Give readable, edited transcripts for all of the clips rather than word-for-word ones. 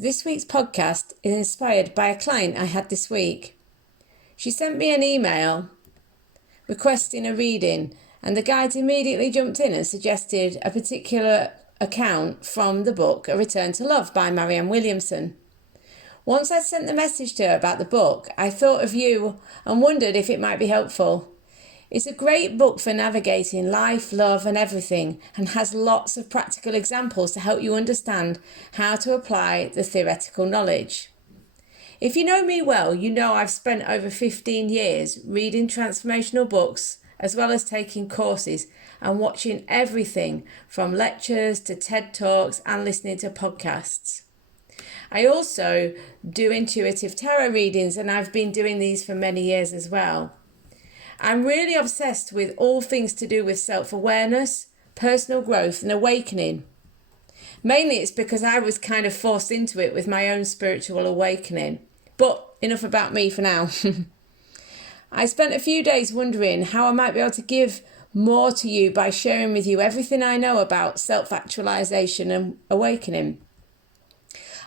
This week's podcast is inspired by a client I had this week. She sent me an email requesting a reading, and the guides immediately jumped in and suggested a particular account from the book A Return to Love by Marianne Williamson. Once I'd sent the message to her about the book, I thought of you and wondered if it might be helpful. It's a great book for navigating life, love and everything, and has lots of practical examples to help you understand how to apply the theoretical knowledge. If you know me well, you know I've spent over 15 years reading transformational books, as well as taking courses and watching everything from lectures to TED Talks and listening to podcasts. I also do intuitive tarot readings, and I've been doing these for many years as well. I'm really obsessed with all things to do with self-awareness, personal growth and awakening. Mainly it's because I was kind of forced into it with my own spiritual awakening. But enough about me for now. I spent a few days wondering how I might be able to give more to you by sharing with you everything I know about self-actualisation and awakening.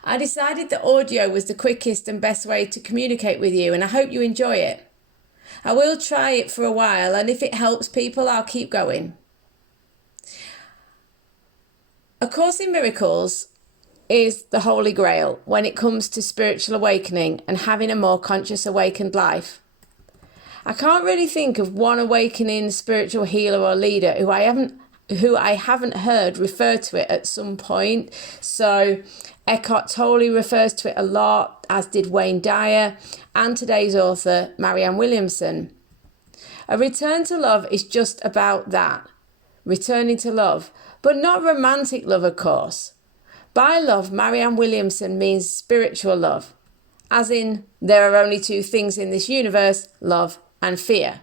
I decided that audio was the quickest and best way to communicate with you, and I hope you enjoy it. I will try it for a while, and if it helps people, I'll keep going. A Course in Miracles is the holy grail when it comes to spiritual awakening and having a more conscious, awakened life. I can't really think of one awakening spiritual healer or leader who I haven't heard refer to it at some point. So Eckhart Tolle refers to it a lot, as did Wayne Dyer and today's author Marianne Williamson. A return to love is just about that, returning to love, but not romantic love, of course. By love, Marianne Williamson means spiritual love, as in there are only two things in this universe, love and fear.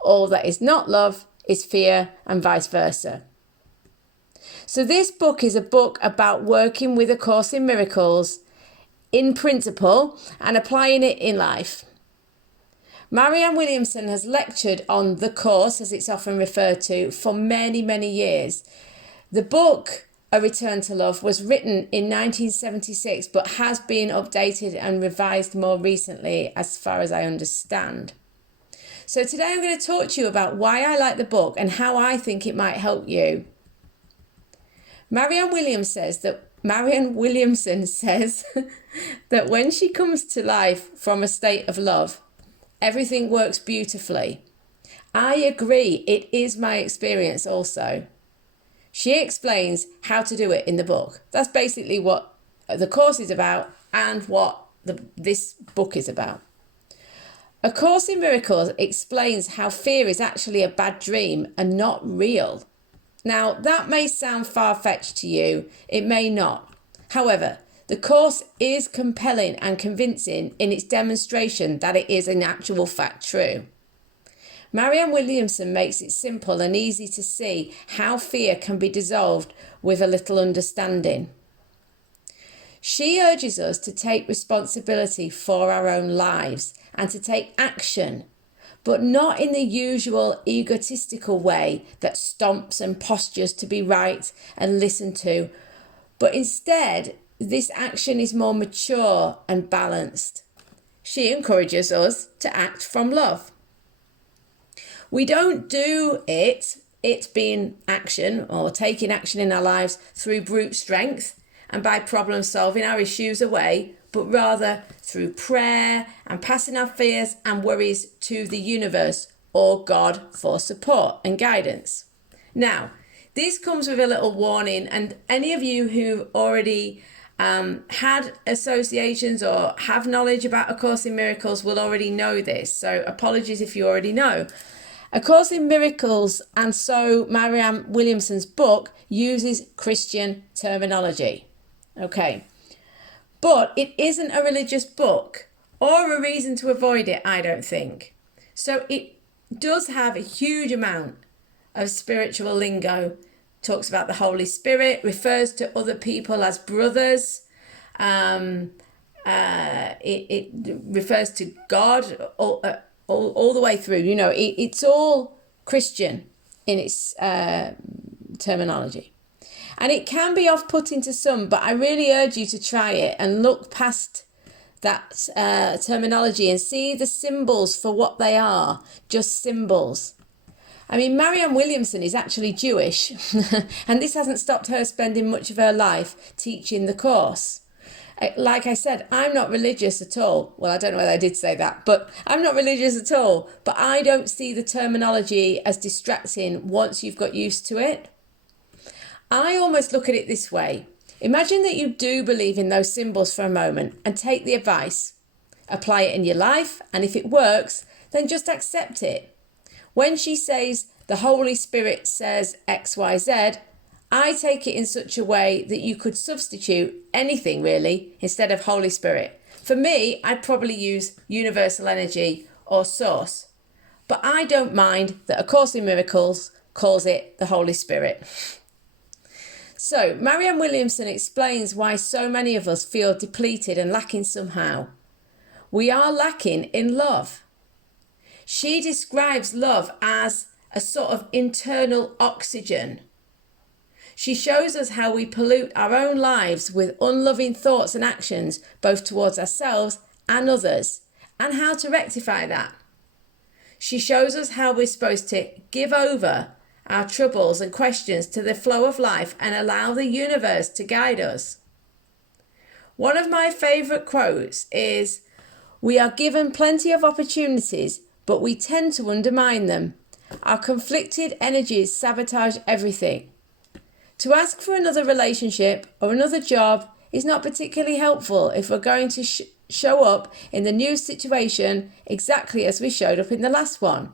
All that is not love is fear, and vice versa. So this book is a book about working with A Course in Miracles in principle and applying it in life. Marianne Williamson has lectured on the Course, as it's often referred to, for many, many years. The book, A Return to Love, was written in 1976, but has been updated and revised more recently, as far as I understand. So today I'm going to talk to you about why I like the book and how I think it might help you. Marianne Williamson says that when she comes to life from a state of love, everything works beautifully. I agree, it is my experience also. She explains how to do it in the book. That's basically what the course is about and what this book is about. A Course in Miracles explains how fear is actually a bad dream and not real. Now, that may sound far-fetched to you. It may not. However, the Course is compelling and convincing in its demonstration that it is in actual fact true. Marianne Williamson makes it simple and easy to see how fear can be dissolved with a little understanding. She urges us to take responsibility for our own lives and to take action, but not in the usual egotistical way that stomps and postures to be right and listened to, but instead this action is more mature and balanced. She encourages us to act from love. We don't do it being action or taking action in our lives through brute strength and by problem solving our issues away, but rather through prayer and passing our fears and worries to the universe or God for support and guidance. Now, this comes with a little warning, and any of you who've already had associations or have knowledge about A Course in Miracles will already know this, so apologies if you already know. A Course in Miracles, and so Marianne Williamson's book, uses Christian terminology. Okay. But it isn't a religious book or a reason to avoid it, I don't think. So it does have a huge amount of spiritual lingo. Talks about the Holy Spirit, refers to other people as brothers. It refers to God all the way through. You know, it's all Christian in its terminology. And it can be off-putting to some, but I really urge you to try it and look past that terminology and see the symbols for what they are, just symbols. I mean, Marianne Williamson is actually Jewish, and this hasn't stopped her spending much of her life teaching the course. Like I said, I'm not religious at all. Well, I don't know whether I did say that, but I'm not religious at all. But I don't see the terminology as distracting once you've got used to it. I almost look at it this way. Imagine that you do believe in those symbols for a moment and take the advice. Apply it in your life, and if it works, then just accept it. When she says the Holy Spirit says XYZ, I take it in such a way that you could substitute anything really instead of Holy Spirit. For me, I'd probably use universal energy or source. But I don't mind that A Course in Miracles calls it the Holy Spirit. So, Marianne Williamson explains why so many of us feel depleted and lacking somehow. We are lacking in love. She describes love as a sort of internal oxygen. She shows us how we pollute our own lives with unloving thoughts and actions, both towards ourselves and others, and how to rectify that. She shows us how we're supposed to give over our troubles and questions to the flow of life and allow the universe to guide us. One of my favourite quotes is, "We are given plenty of opportunities, but we tend to undermine them. Our conflicted energies sabotage everything. To ask for another relationship or another job is not particularly helpful if we're going to show up in the new situation exactly as we showed up in the last one.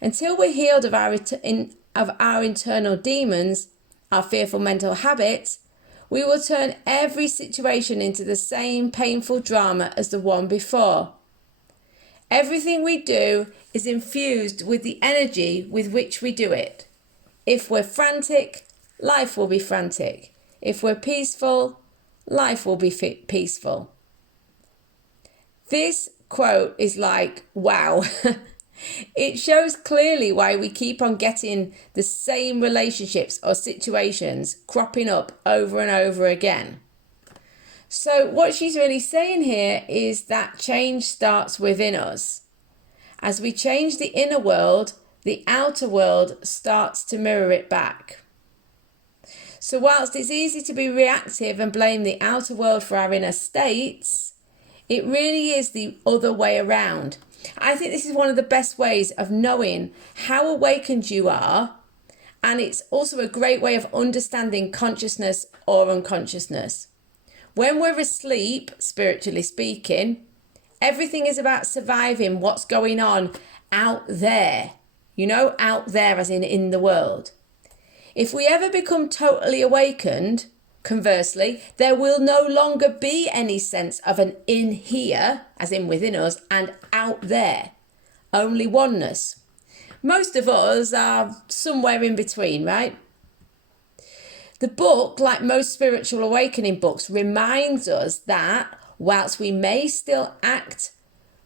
Until we're healed of our internal demons, our fearful mental habits, we will turn every situation into the same painful drama as the one before. Everything we do is infused with the energy with which we do it. If we're frantic, life will be frantic. If we're peaceful, life will be peaceful." This quote is like, wow. It shows clearly why we keep on getting the same relationships or situations cropping up over and over again. So what she's really saying here is that change starts within us. As we change the inner world, the outer world starts to mirror it back. So whilst it's easy to be reactive and blame the outer world for our inner states, it really is the other way around. I think this is one of the best ways of knowing how awakened you are, and it's also a great way of understanding consciousness or unconsciousness. When we're asleep, spiritually speaking, everything is about surviving what's going on out there. You know, out there as in the world. If we ever become totally awakened, conversely, there will no longer be any sense of an in here, as in within us, and out there. Only oneness. Most of us are somewhere in between, right? The book, like most spiritual awakening books, reminds us that whilst we may still act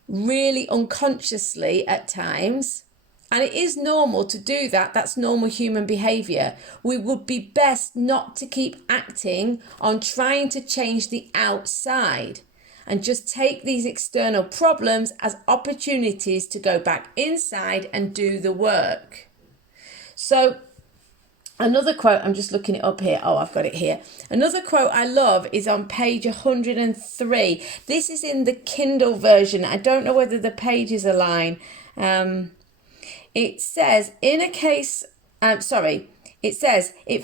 really unconsciously at times, and it is normal to do that, that's normal human behaviour, we would be best not to keep acting on trying to change the outside and just take these external problems as opportunities to go back inside and do the work. So another quote, I'm just looking it up here. Oh, I've got it here. Another quote I love is on page 103. This is in the Kindle version. I don't know whether the pages align. It says, it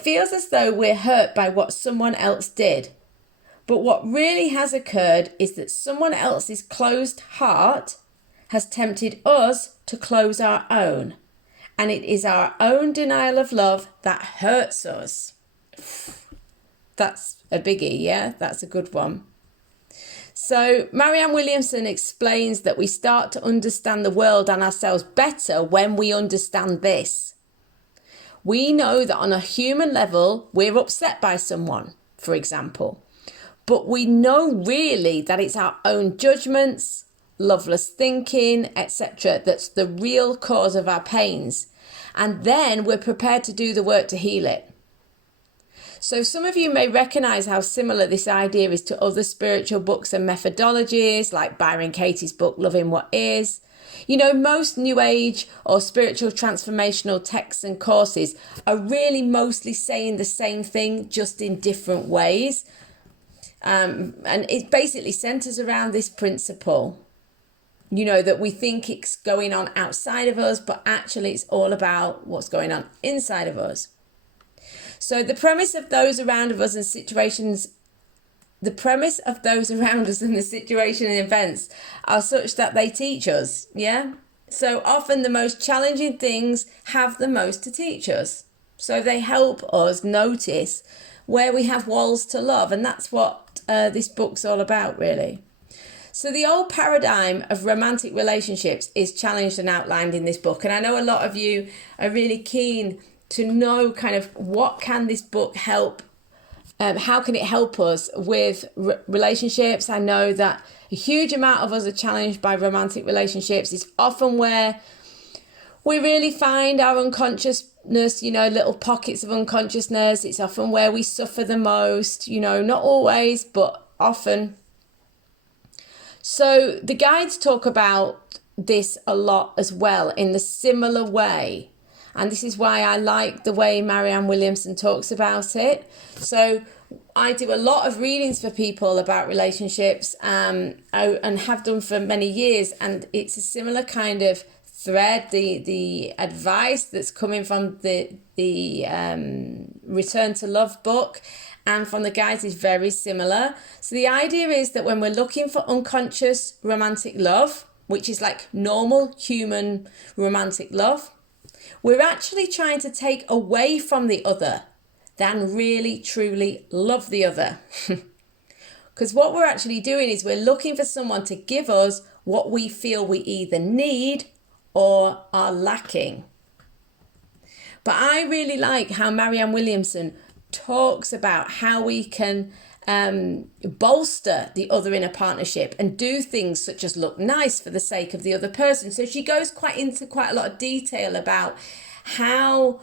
feels as though we're hurt by what someone else did. But what really has occurred is that someone else's closed heart has tempted us to close our own. And it is our own denial of love that hurts us. That's a biggie, yeah? That's a good one. So Marianne Williamson explains that we start to understand the world and ourselves better when we understand this. We know that on a human level, we're upset by someone, for example. But we know really that it's our own judgments, loveless thinking, etc. that's the real cause of our pains. And then we're prepared to do the work to heal it. So some of you may recognize how similar this idea is to other spiritual books and methodologies, like Byron Katie's book, Loving What Is. You know, most New Age or spiritual transformational texts and courses are really mostly saying the same thing, just in different ways. And it basically centers around this principle, you know, that we think it's going on outside of us, but actually it's all about what's going on inside of us. So the premise of those around us and situations, the premise of those around us and the situation and events are such that they teach us, yeah? So often the most challenging things have the most to teach us. So they help us notice where we have walls to love. And that's what this book's all about, really. So the old paradigm of romantic relationships is challenged and outlined in this book. And I know a lot of you are really keen to know kind of what can this book help, how can it help us with relationships. I know that a huge amount of us are challenged by romantic relationships. It's often where we really find our unconsciousness, you know, little pockets of unconsciousness. It's often where we suffer the most, you know, not always, but often. So the guides talk about this a lot as well in the similar way. And this is why I like the way Marianne Williamson talks about it. So I do a lot of readings for people about relationships and have done for many years. And it's a similar kind of thread. The advice that's coming from the Return to Love book and from the guides is very similar. So the idea is that when we're looking for unconscious romantic love, which is like normal human romantic love, we're actually trying to take away from the other than really truly love the other. Because what we're actually doing is we're looking for someone to give us what we feel we either need or are lacking. But I really like how Marianne Williamson talks about how we can bolster the other in a partnership and do things such as look nice for the sake of the other person. So she goes into quite a lot of detail about how,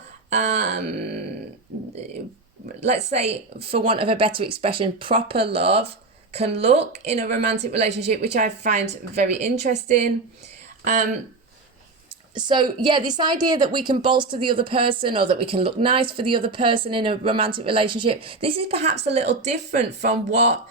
let's say, for want of a better expression, proper love can look in a romantic relationship, which I find very interesting. So yeah, this idea that we can bolster the other person or that we can look nice for the other person in a romantic relationship, this is perhaps a little different from what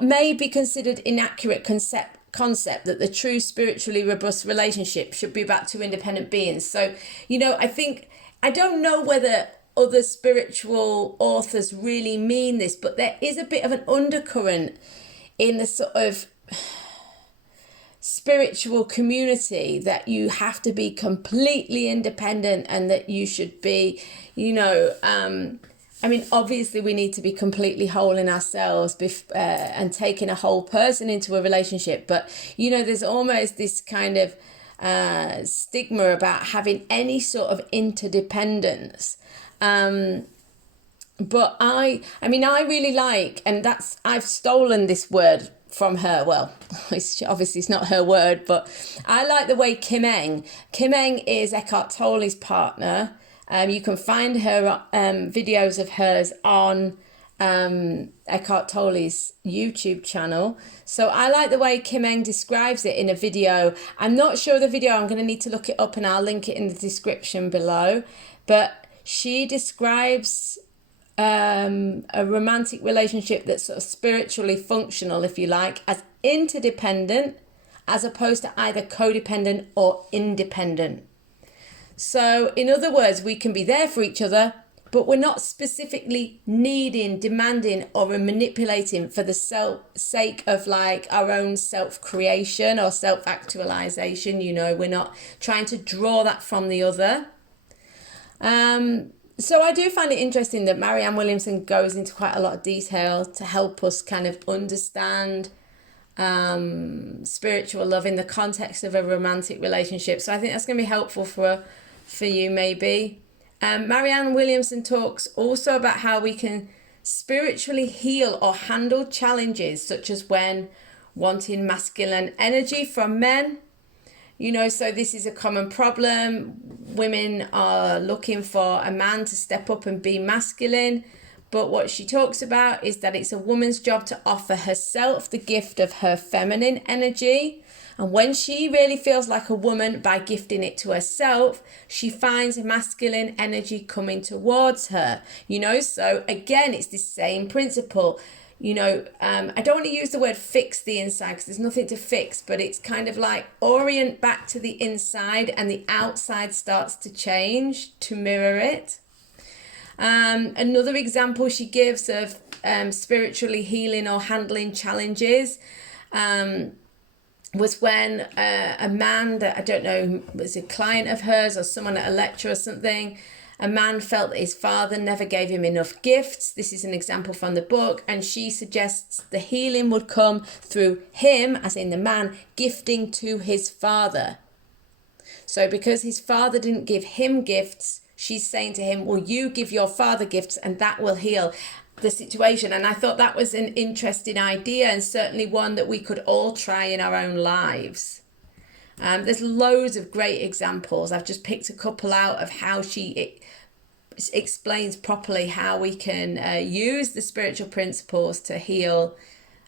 may be considered inaccurate concept that the true spiritually robust relationship should be about two independent beings. So, you know, I don't know whether other spiritual authors really mean this, but there is a bit of an undercurrent in the sort of spiritual community that you have to be completely independent and that you should be, you know, I mean, obviously we need to be completely whole in ourselves and taking a whole person into a relationship. But, you know, there's almost this kind of stigma about having any sort of interdependence. But I really like, and I've stolen this word from her. Well, it's not her word, but I like the way Kim Eng is Eckhart Tolle's partner. You can find her videos of hers on Eckhart Tolle's YouTube channel. So I like the way Kim Eng describes it in a video. I'm not sure of the video. I'm going to need to look it up and I'll link it in the description below. But she describes a romantic relationship that's sort of spiritually functional, if you like, as interdependent as opposed to either codependent or independent. So in other words, we can be there for each other, but we're not specifically needing, demanding or manipulating for the sake of like our own self-creation or self-actualization. You know, we're not trying to draw that from the other. So I do find it interesting that Marianne Williamson goes into quite a lot of detail to help us kind of understand spiritual love in the context of a romantic relationship. So I think that's going to be helpful for you maybe. Marianne Williamson talks also about how we can spiritually heal or handle challenges such as when wanting masculine energy from men, So this is a common problem. Women are looking for a man to step up and be masculine. But what she talks about is that it's a woman's job to offer herself the gift of her feminine energy. And when she really feels like a woman by gifting it to herself, she finds masculine energy coming towards her. So again, it's the same principle. I don't want to use the word fix the inside because there's nothing to fix, but it's kind of like orient back to the inside and the outside starts to change to mirror it. Another example she gives of spiritually healing or handling challenges was when a man that, I don't know, was a client of hers or someone at a lecture or something, a man felt that his father never gave him enough gifts. This is an example from the book. And she suggests the healing would come through him, as in the man, gifting to his father. So because his father didn't give him gifts, she's saying to him, well, you give your father gifts and that will heal the situation. And I thought that was an interesting idea and certainly one that we could all try in our own lives. There's loads of great examples. I've just picked a couple out of how she explains properly how we can use the spiritual principles to heal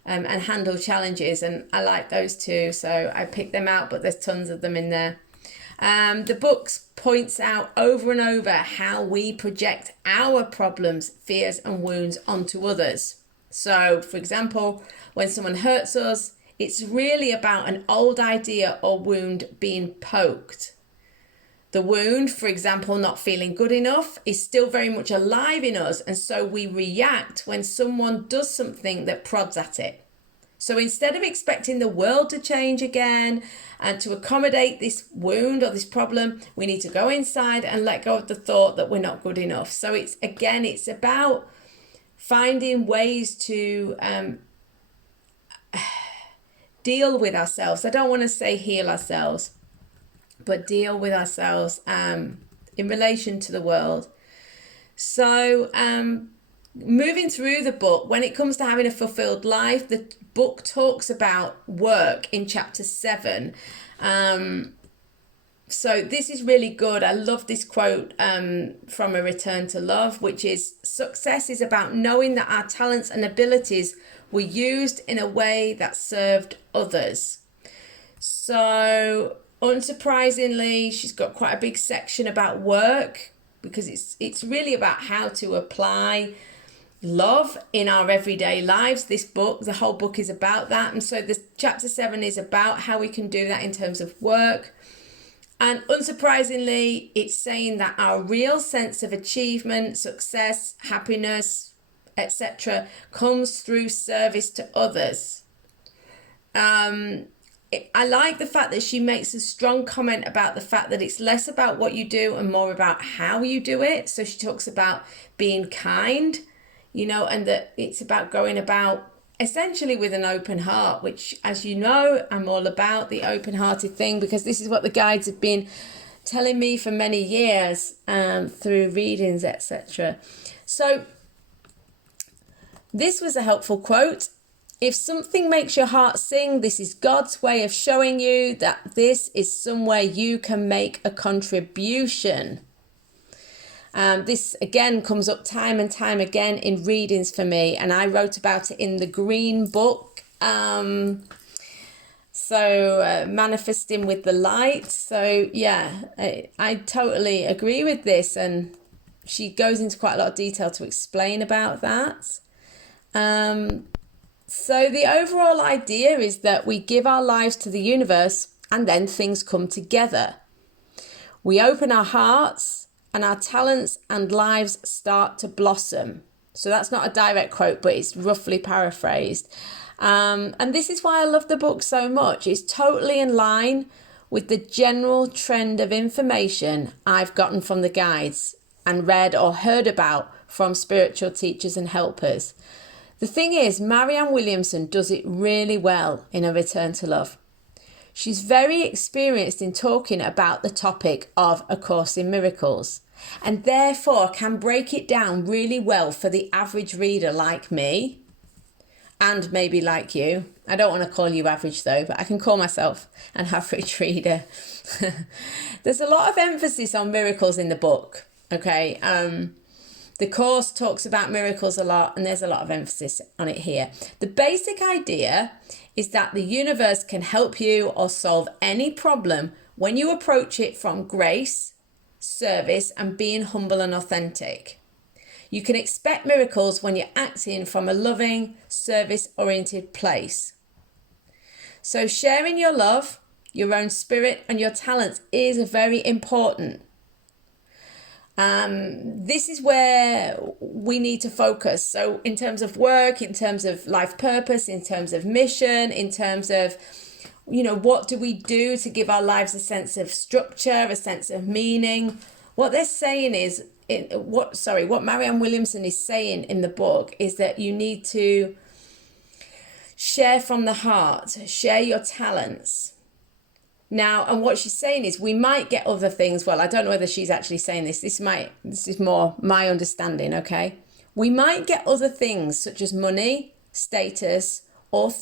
and handle challenges. And I like those too. So I picked them out, but there's tons of them in there. The book points out over and over how we project our problems, fears and wounds onto others. So, for example, when someone hurts us, it's really about an old idea or wound being poked. The wound, for example, not feeling good enough, is still very much alive in us. And so we react when someone does something that prods at it. So instead of expecting the world to change again and to accommodate this wound or this problem, we need to go inside and let go of the thought that we're not good enough. So it's about finding ways to deal with ourselves. I don't want to say heal ourselves, but deal with ourselves in relation to the world. So moving through the book, when it comes to having a fulfilled life, the book talks about work in chapter 7. So this is really good. I love this quote from A Return to Love, which is, success is about knowing that our talents and abilities were used in a way that served others. So unsurprisingly, she's got quite a big section about work because it's really about how to apply love in our everyday lives. This book, the whole book is about that. And so the chapter 7 is about how we can do that in terms of work. And unsurprisingly, it's saying that our real sense of achievement, success, happiness, etc., comes through service to others. I like the fact that she makes a strong comment about the fact that it's less about what you do and more about how you do it. So she talks about being kind, and that it's about going about essentially with an open heart, which, as you know, I'm all about the open-hearted thing because this is what the guides have been telling me for many years through readings, etc. So this was a helpful quote. If something makes your heart sing, this is God's way of showing you that this is somewhere you can make a contribution. This again comes up time and time again in readings for me, and I wrote about it in the green book. Manifesting with the light. So yeah, I totally agree with this, and she goes into quite a lot of detail to explain about that. So the overall idea is that we give our lives to the universe and then things come together. We open our hearts and our talents and lives start to blossom. So that's not a direct quote, but it's roughly paraphrased. And this is why I love the book so much. It's totally in line with the general trend of information I've gotten from the guides and read or heard about from spiritual teachers and helpers. The thing is, Marianne Williamson does it really well in A Return to Love. She's very experienced in talking about the topic of A Course in Miracles, and therefore can break it down really well for the average reader like me. and maybe like you. I don't want to call you average though, but I can call myself an average reader. There's a lot of emphasis on miracles in the book, okay? The Course talks about miracles a lot, and there's a lot of emphasis on it here. The basic idea is that the universe can help you or solve any problem when you approach it from grace, service, and being humble and authentic. You can expect miracles when you're acting from a loving, service-oriented place. So sharing your love, your own spirit, and your talents is very important. This is where we need to focus. So in terms of work, in terms of life purpose, in terms of mission, in terms of, what do we do to give our lives a sense of structure, a sense of meaning? What they're saying is, what Marianne Williamson is saying in the book is that you need to share from the heart, share your talents. Now, and what she's saying is we might get other things. Well, I don't know whether she's actually saying this. This is more my understanding, okay? We might get other things such as money, status, or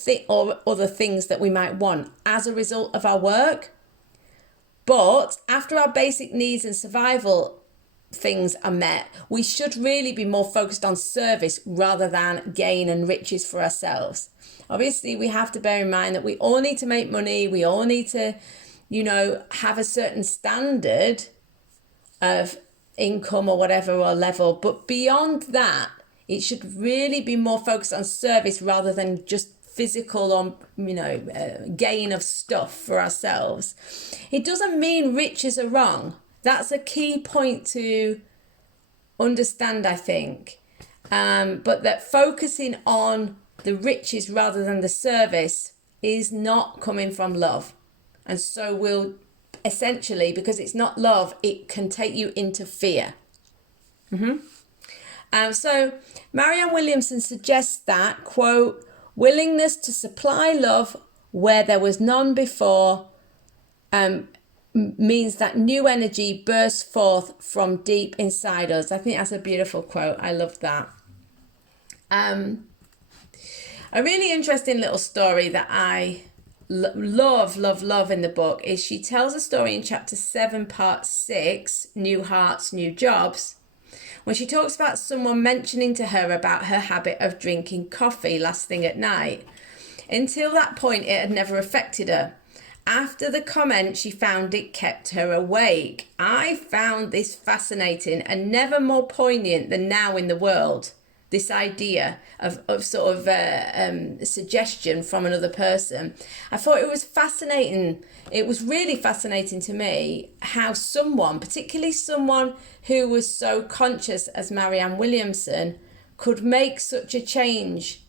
other things that we might want as a result of our work. But after our basic needs and survival things are met, we should really be more focused on service rather than gain and riches for ourselves. Obviously, we have to bear in mind that we all need to make money. We all need to, have a certain standard of income or whatever, or level. But beyond that, it should really be more focused on service rather than just physical or, gain of stuff for ourselves. It doesn't mean riches are wrong. That's a key point to understand, I think. But that focusing on the riches rather than the service is not coming from love. And so will essentially, because it's not love, it can take you into fear. So Marianne Williamson suggests that, quote, willingness to supply love where there was none before means that new energy bursts forth from deep inside us. I think that's a beautiful quote. I love that. A really interesting little story that I love in the book is she tells a story in chapter 7, part 6, New Hearts, New Jobs, when she talks about someone mentioning to her about her habit of drinking coffee last thing at night. Until that point, it had never affected her. After the comment, she found it kept her awake. I found this fascinating and never more poignant than now in the world. This idea of sort of suggestion from another person. I thought it was fascinating. It was really fascinating to me how someone, particularly someone who was so conscious as Marianne Williamson, could make such a change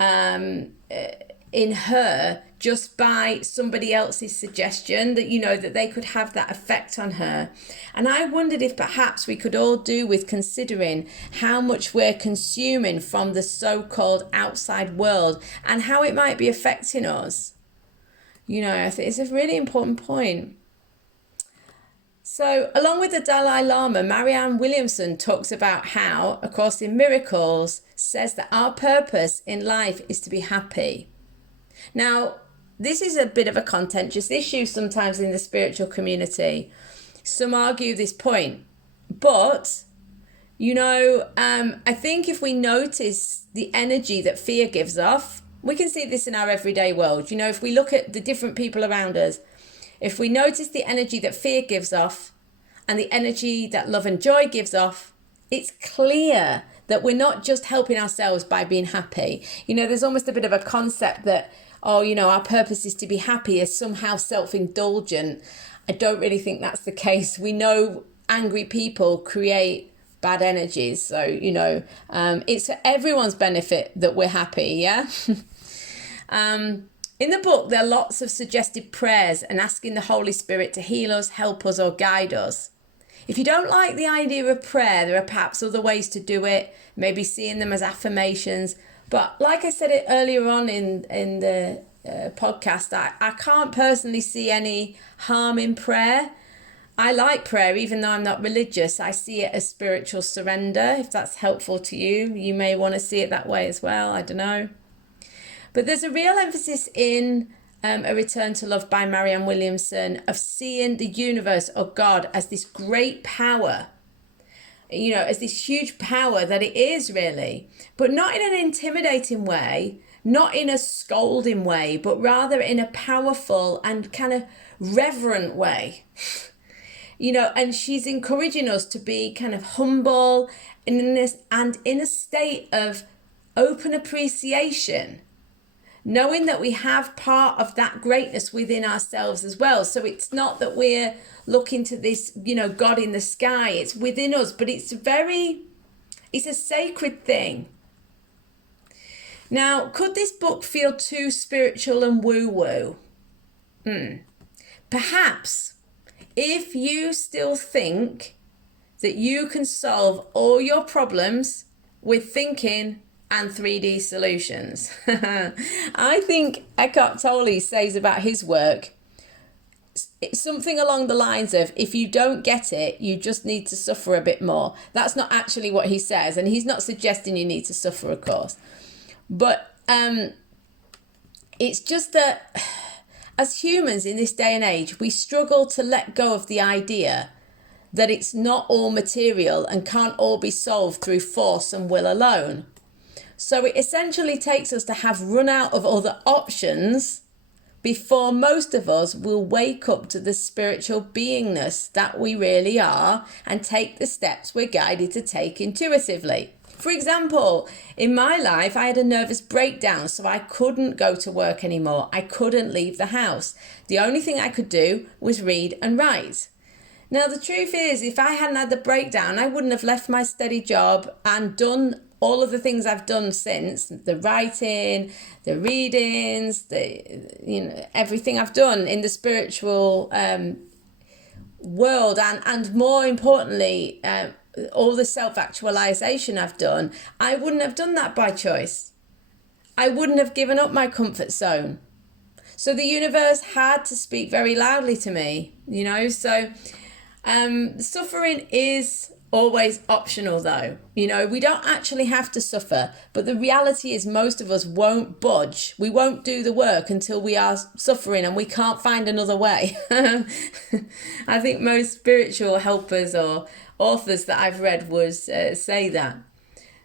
in her just by somebody else's suggestion, that that they could have that effect on her. And I wondered if perhaps we could all do with considering how much we're consuming from the so-called outside world and how it might be affecting us. I think it's a really important point. So along with the Dalai Lama, Marianne Williamson talks about how A Course in Miracles says that our purpose in life is to be happy. Now, this is a bit of a contentious issue sometimes in the spiritual community. Some argue this point, but, I think if we notice the energy that fear gives off, we can see this in our everyday world. If we look at the different people around us, if we notice the energy that fear gives off and the energy that love and joy gives off, it's clear that we're not just helping ourselves by being happy. There's almost a bit of a concept that, our purpose is to be happy is somehow self-indulgent. I don't really think that's the case. We know angry people create bad energies. So, it's for everyone's benefit that we're happy, yeah? In the book, there are lots of suggested prayers and asking the Holy Spirit to heal us, help us, or guide us. If you don't like the idea of prayer, there are perhaps other ways to do it, maybe seeing them as affirmations. But like I said it earlier on in the podcast, I can't personally see any harm in prayer. I like prayer, even though I'm not religious. I see it as spiritual surrender. If that's helpful to you, you may want to see it that way as well. I don't know. But there's a real emphasis in A Return to Love by Marianne Williamson of seeing the universe or God as this great power, you know, as this huge power that it is really, but not in an intimidating way, not in a scolding way, but rather in a powerful and kind of reverent way. You know, and she's encouraging us to be kind of humble and in a state of open appreciation, knowing that we have part of that greatness within ourselves as well. So it's not that we're looking to this, you know, God in the sky. It's within us, but it's a sacred thing. Now, could this book feel too spiritual and woo-woo? Perhaps. If you still think that you can solve all your problems with thinking and 3D solutions. I think Eckhart Tolle says about his work, it's something along the lines of, if you don't get it, you just need to suffer a bit more. That's not actually what he says, and he's not suggesting you need to suffer, of course. But it's just that as humans in this day and age, we struggle to let go of the idea that it's not all material and can't all be solved through force and will alone. So it essentially takes us to have run out of other options before most of us will wake up to the spiritual beingness that we really are and take the steps we're guided to take intuitively. For example, in my life, I had a nervous breakdown, so I couldn't go to work anymore. I couldn't leave the house. The only thing I could do was read and write. Now, the truth is, if I hadn't had the breakdown, I wouldn't have left my steady job and done all of the things I've done since, the writing, the readings, everything I've done in the spiritual world, and more importantly, all the self-actualization I've done. I wouldn't have done that by choice. I wouldn't have given up my comfort zone. So the universe had to speak very loudly to me, you know. So suffering is always optional though. You know, we don't actually have to suffer, but the reality is most of us won't budge. We won't do the work until we are suffering and we can't find another way. I think most spiritual helpers or authors that I've read would say that.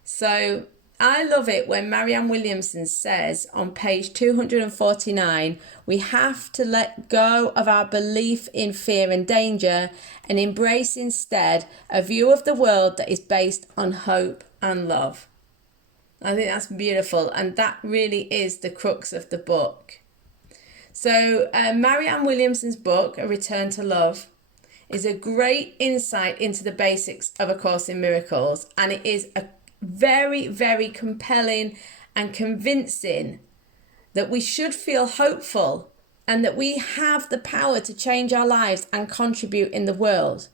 So I love it when Marianne Williamson says on page 249, we have to let go of our belief in fear and danger and embrace instead a view of the world that is based on hope and love. I think that's beautiful, and that really is the crux of the book. So Marianne Williamson's book, A Return to Love, is a great insight into the basics of A Course in Miracles, and it is a very, very compelling and convincing that we should feel hopeful and that we have the power to change our lives and contribute in the world.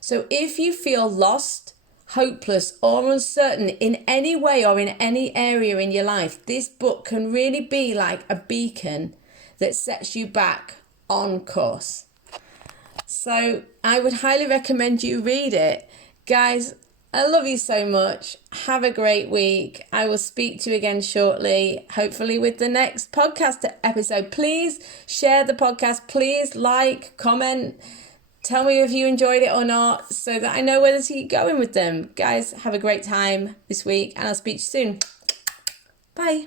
So if you feel lost, hopeless or uncertain in any way or in any area in your life, this book can really be like a beacon that sets you back on course. So I would highly recommend you read it. Guys, I love you so much. Have a great week. I will speak to you again shortly, hopefully with the next podcast episode. Please share the podcast. Please like, comment, tell me if you enjoyed it or not so that I know whether to keep going with them. Guys, have a great time this week and I'll speak to you soon. Bye.